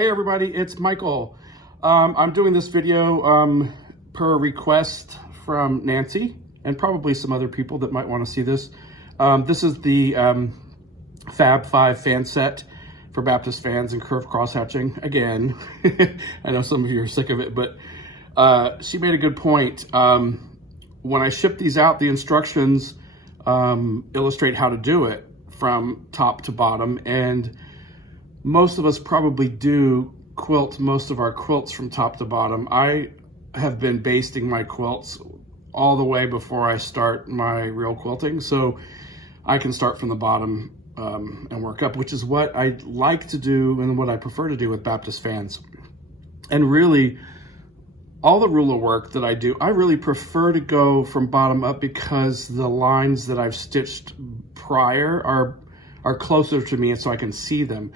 Hey everybody, it's Michael. I'm doing this video per request from Nancy and probably some other people that might want to see this. This is the Fab5 Fan Set for Baptist fans and curved crosshatching. Again, I know some of you are sick of it, but she made a good point. When I ship these out, the instructions illustrate how to do it from top to bottom, and most of us probably do quilt most of our quilts from top to bottom. I have been basting my quilts all the way before I start my real quilting, so I can start from the bottom and work up, which is what I like to do and what I prefer to do with Baptist fans. And really, all the ruler work that I do, I really prefer to go from bottom up because the lines that I've stitched prior are closer to me and so I can see them.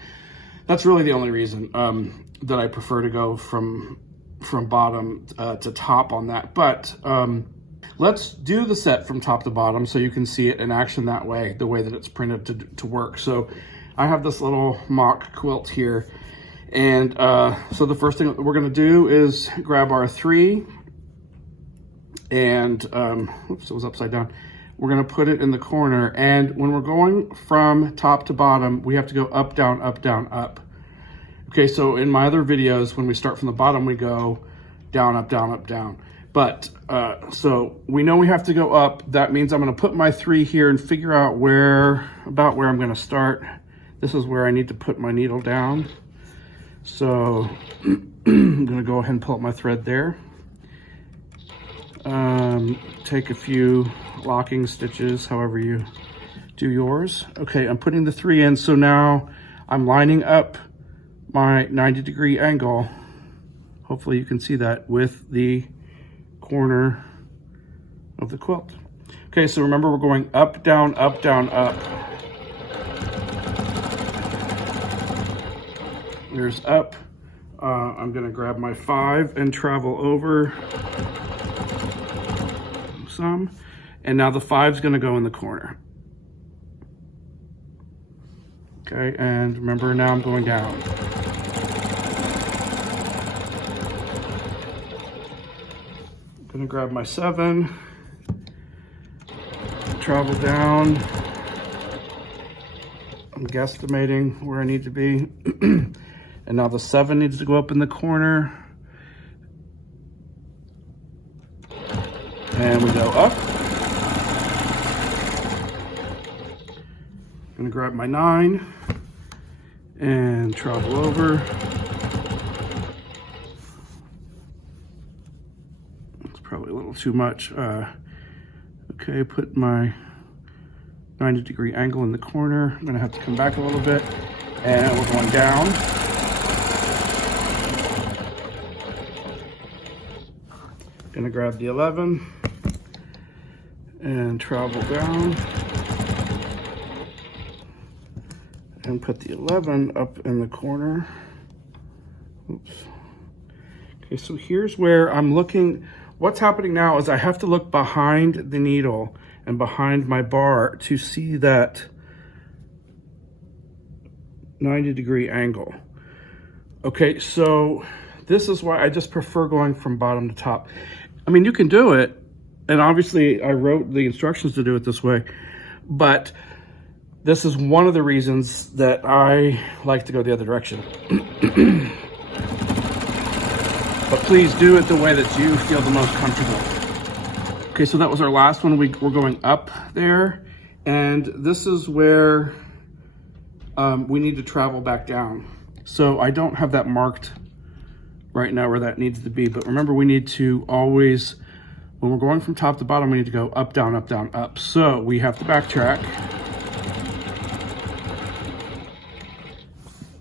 That's really the only reason that I prefer to go from bottom to top on that. But let's do the set from top to bottom so you can see it in action that way, the way that it's printed to work. So I have this little mock quilt here. And so the first thing that we're gonna do is grab our 3 and, oops, it was upside down. We're gonna put it in the corner, and when we're going from top to bottom, we have to go up, down, up, down, up. Okay, so in my other videos, when we start from the bottom, we go down, up, down, up, down. But, so we know we have to go up. That means I'm gonna put my 3 here and figure out about where I'm gonna start. This is where I need to put my needle down. So I'm gonna go ahead and pull up my thread there. Take a few locking stitches, however you do yours. Okay, I'm putting the 3 in, so now I'm lining up my 90-degree angle. Hopefully you can see that with the corner of the quilt. Okay, so remember we're going up, down, up, down, up. There's up. I'm gonna grab my 5 and travel over some. And now the 5's gonna go in the corner. Okay, and remember now I'm going down. I'm gonna grab my 7, travel down. I'm guesstimating where I need to be. And now the 7 needs to go up in the corner. And we go up. I'm gonna grab my 9 and travel over. It's probably a little too much. Okay, put my 90-degree angle in the corner. I'm gonna have to come back a little bit, and we're going down. Gonna grab the 11 and travel down and put the 11 up in the corner. Oops. Okay, so here's where I'm looking. What's happening now is I have to look behind the needle and behind my bar to see that 90-degree angle. Okay, so this is why I just prefer going from bottom to top. I mean, you can do it, and obviously I wrote the instructions to do it this way, but this is one of the reasons that I like to go the other direction. But please do it the way that you feel the most comfortable. Okay, so that was our last one. We're going up there, and this is where we need to travel back down. So I don't have that marked right now where that needs to be, but remember we need to always, when we're going from top to bottom, we need to go up, down, up, down, up. So we have to backtrack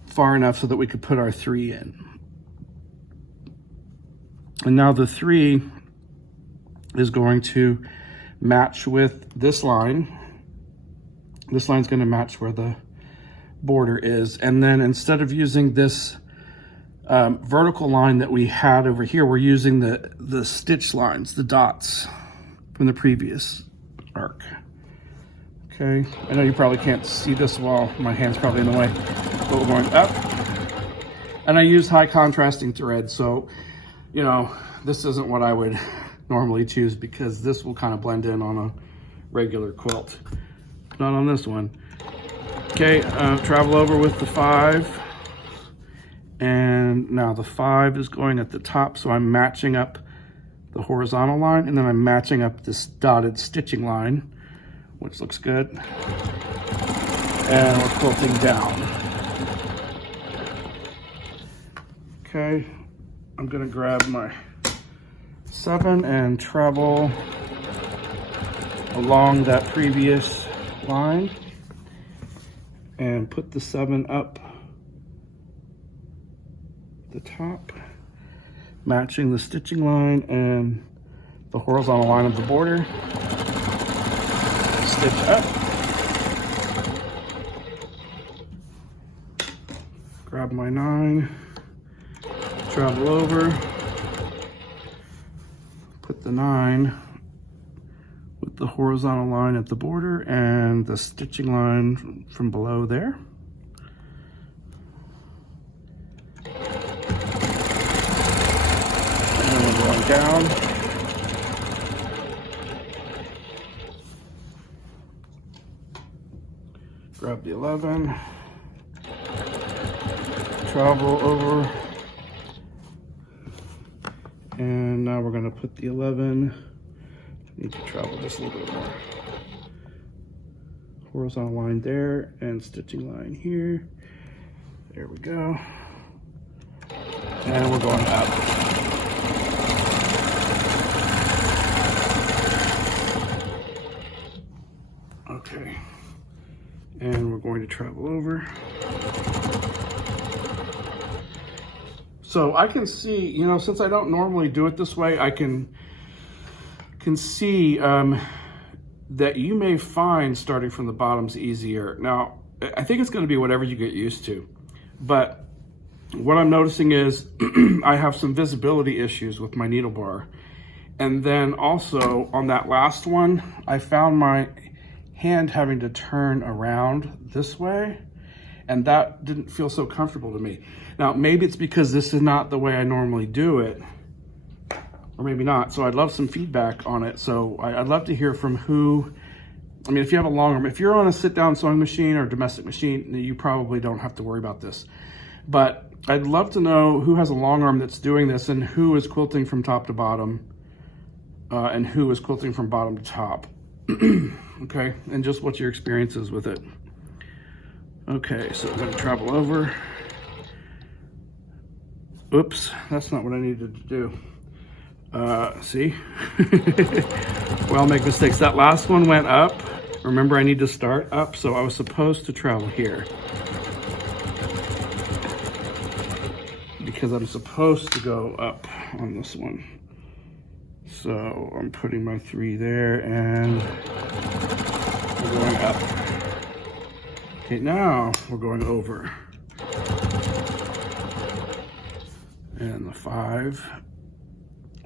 far enough so that we could put our 3 in. And now the 3 is going to match with this line. This line's going to match where the border is. And then instead of using this vertical line that we had over here, we're using the stitch lines, the dots from the previous arc. Okay, I know you probably can't see this well, my hand's probably in the way, but we're going up, And I used high contrasting thread, so, you know, this isn't what I would normally choose because this will kind of blend in on a regular quilt. Not on this one. Okay, travel over with the 5. And now the 5 is going at the top, so I'm matching up the horizontal line, and then I'm matching up this dotted stitching line, which looks good. And we're quilting down. Okay, I'm gonna grab my 7 and travel along that previous line and put the 7 up the top, matching the stitching line and the horizontal line of the border. Stitch up. Grab my 9, travel over, put the 9 with the horizontal line at the border and the stitching line from below there. Down. Grab the 11, travel over, and now we're going to put the 11, need to travel just a little bit more. Horizontal line there and stitching line here. There we go. And we're going up. Okay, and we're going to travel over. So I can see, you know, since I don't normally do it this way, I can see that you may find starting from the bottom's easier. Now, I think it's going to be whatever you get used to, but what I'm noticing is I have some visibility issues with my needle bar. And then also on that last one, I found my hand having to turn around this way, and that didn't feel so comfortable to me. Now, maybe it's because this is not the way I normally do it, or maybe not. So I'd love some feedback on it. So I'd love to hear from who, I mean, if you have a Longarm, if you're on a sit-down sewing machine or domestic machine, you probably don't have to worry about this. But I'd love to know who has a Longarm that's doing this and who is quilting from top to bottom and who is quilting from bottom to top. Okay, and just what your experience is with it. Okay, so I'm gonna travel over. Oops, that's not what I needed to do. See? We all make mistakes. That last one went up. Remember, I need to start up, so I was supposed to travel here. Because I'm supposed to go up on this one. So I'm putting my 3 there and we're going up. Okay, now we're going over. And the 5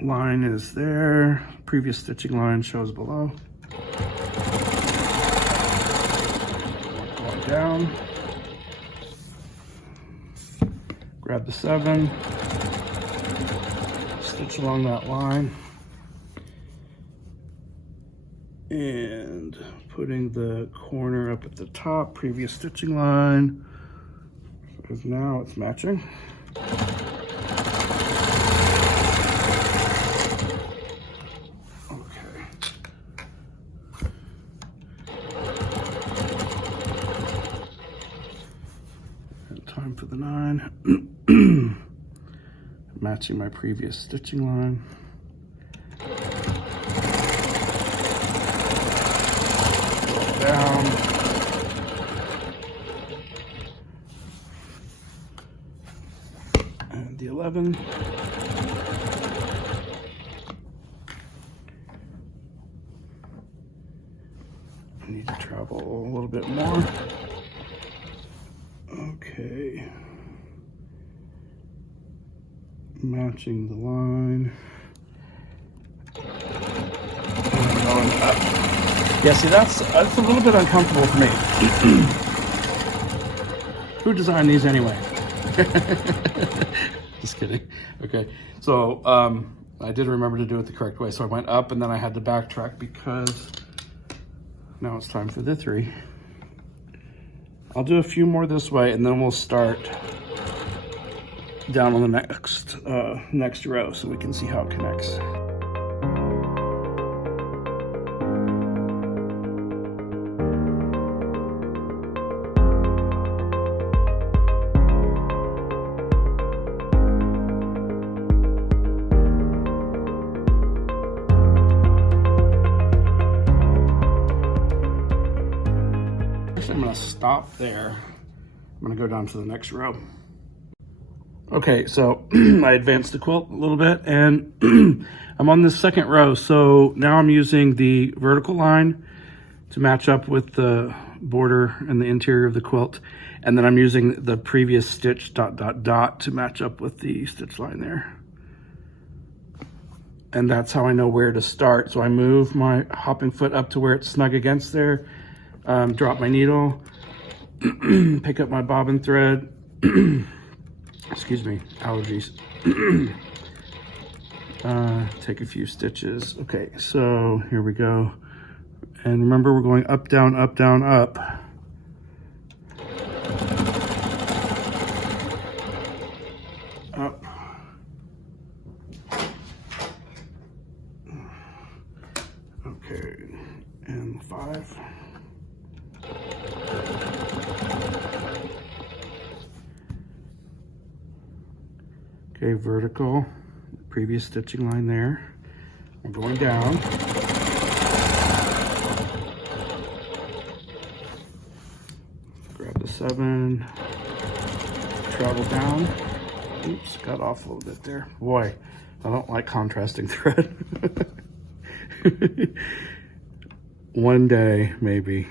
line is there. Previous stitching line shows below. Going down. Grab the 7. Stitch along that line. And putting the corner up at the top, previous stitching line, because now it's matching. Okay. And time for the 9. Matching my previous stitching line. Down. And the 11. I need to travel a little bit more. Okay. Matching the line. And going up. Yeah, see, that's a little bit uncomfortable for me. Who designed these anyway? Just kidding. Okay, so I did remember to do it the correct way. So I went up and then I had to backtrack because now it's time for the 3. I'll do a few more this way and then we'll start down on the next row so we can see how it connects. I'm going to stop there. I'm going to go down to the next row. Okay, so I advanced the quilt a little bit and I'm on this second row. So now I'm using the vertical line to match up with the border and the interior of the quilt. And then I'm using the previous stitch ... to match up with the stitch line there. And that's how I know where to start. So I move my hopping foot up to where it's snug against there. Drop my needle, pick up my bobbin thread, excuse me, allergies, take a few stitches. Okay, so here we go. And remember, we're going up, down, up, down, up. Up. Okay, and 5. Okay, vertical, previous stitching line there. I'm going down. Grab the 7, travel down. Oops, got off a little bit there. Boy, I don't like contrasting thread. One day, maybe,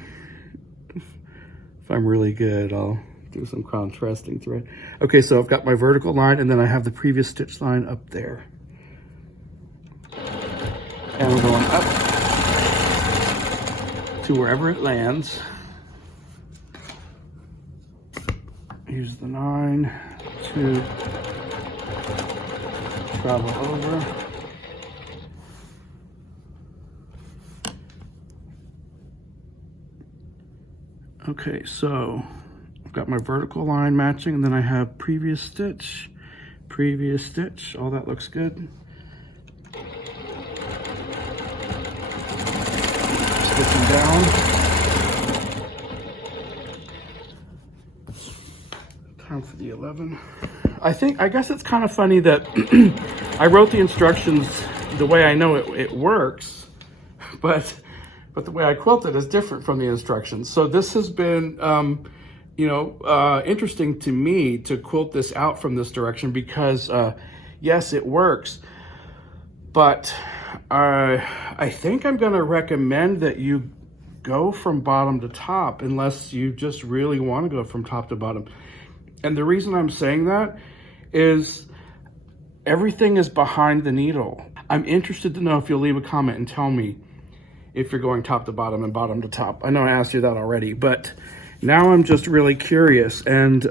if I'm really good, I'll do some contrasting thread. Okay, so I've got my vertical line and then I have the previous stitch line up there. And we're going up to wherever it lands. Use the 9 to travel over. Okay, so I've got my vertical line matching, and then I have previous stitch, all that looks good. Stitching down. Time for the 11. I guess it's kind of funny that I wrote the instructions the way I know it works, but the way I quilt it is different from the instructions. So this has been, interesting to me to quilt this out from this direction because, yes, it works. But I think I'm going to recommend that you go from bottom to top unless you just really want to go from top to bottom. And the reason I'm saying that is everything is behind the needle. I'm interested to know if you'll leave a comment and tell me if you're going top to bottom and bottom to top. I know I asked you that already, but now I'm just really curious. And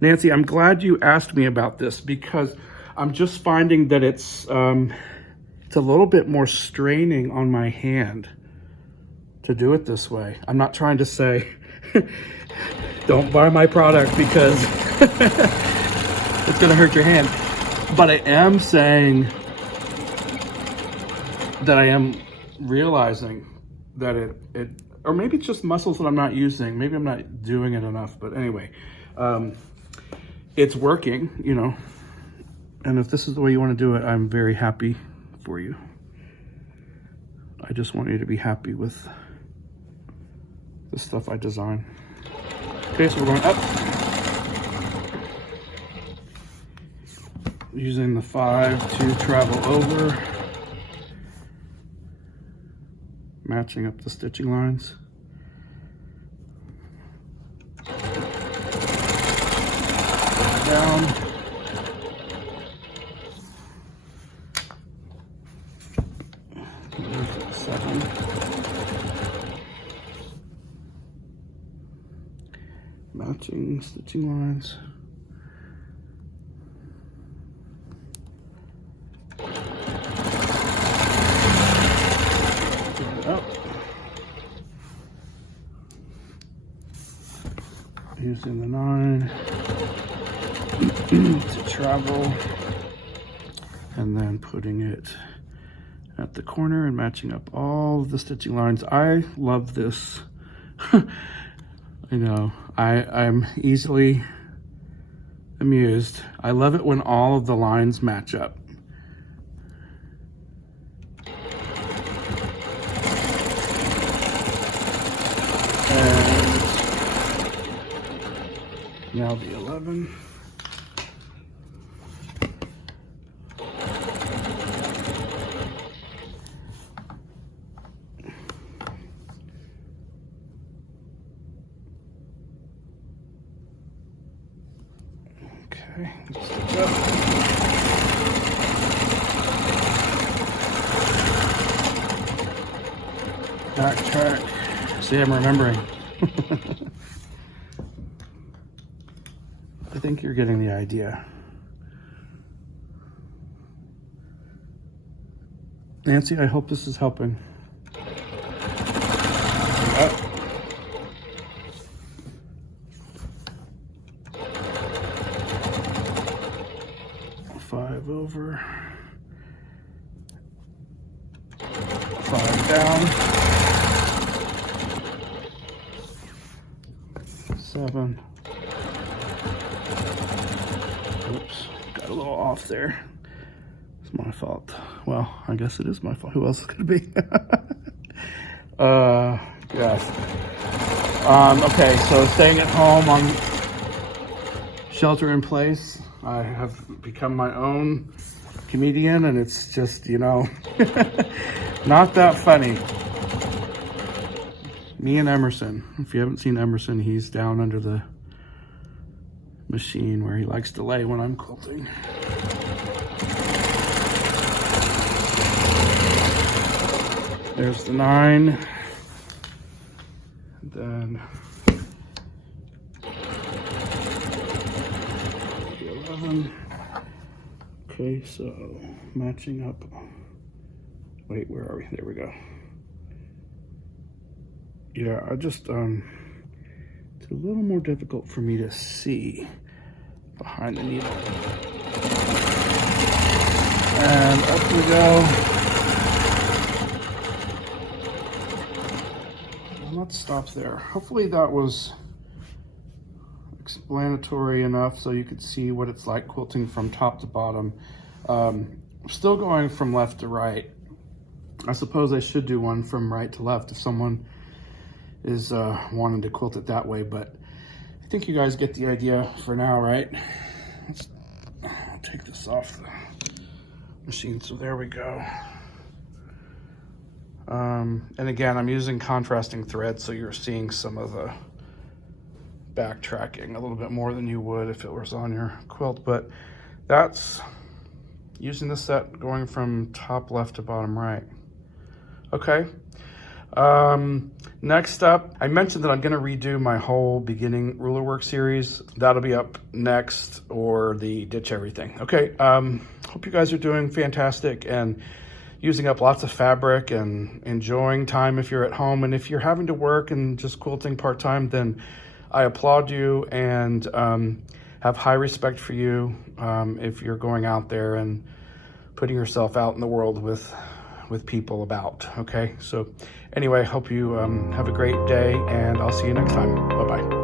Nancy, I'm glad you asked me about this because I'm just finding that it's a little bit more straining on my hand to do it this way. I'm not trying to say don't buy my product because it's gonna hurt your hand. But I am saying that I am realizing that it or maybe it's just muscles that I'm not using. Maybe I'm not doing it enough, but anyway, it's working, and if this is the way you want to do it, I'm very happy for you. I just want you to be happy with the stuff I design. Okay, so we're going up. Using the 5 to travel over. Matching up the stitching lines. Down. There's 7. Matching stitching lines. Get it up. Using the 9 to travel, and then putting it at the corner and matching up all of the stitching lines. I love this. I know, I'm easily amused. I love it when all of the lines match up. Now the 11. Okay, let's stitch up. Backtrack. See, I'm remembering. I think you're getting the idea. Nancy, I hope this is helping. Up. Five over. 5 down. 7. Oops, got a little off there. It's my fault. Well, I guess it is my fault. Who else is gonna be? Yes. Okay, so staying at home on shelter in place. I have become my own comedian, and it's just, you know, not that funny. Me and Emerson. If you haven't seen Emerson, he's down under the machine where he likes to lay when I'm quilting. There's the 9. And then the 11. Okay, so matching up. Wait, where are we? There we go. Yeah, I just, it's a little more difficult for me to see behind the needle. And up we go. And let's stop there. Hopefully that was explanatory enough so you could see what it's like quilting from top to bottom. Still going from left to right. I suppose I should do one from right to left if someone is wanting to quilt it that way, but I think you guys get the idea for now, right? I'll take this off the machine, so there we go. And again, I'm using contrasting thread, so you're seeing some of the backtracking a little bit more than you would if it was on your quilt, but that's using the set going from top left to bottom right. Okay. Next up, I mentioned that I'm going to redo my whole beginning ruler work series. That'll be up next, or the ditch everything. Okay. Hope you guys are doing fantastic and using up lots of fabric and enjoying time if you're at home. And if you're having to work and just quilting part-time, then I applaud you and have high respect for you if you're going out there and putting yourself out in the world with people about. Okay, so anyway, hope you have a great day, and I'll see you next time. Bye-bye.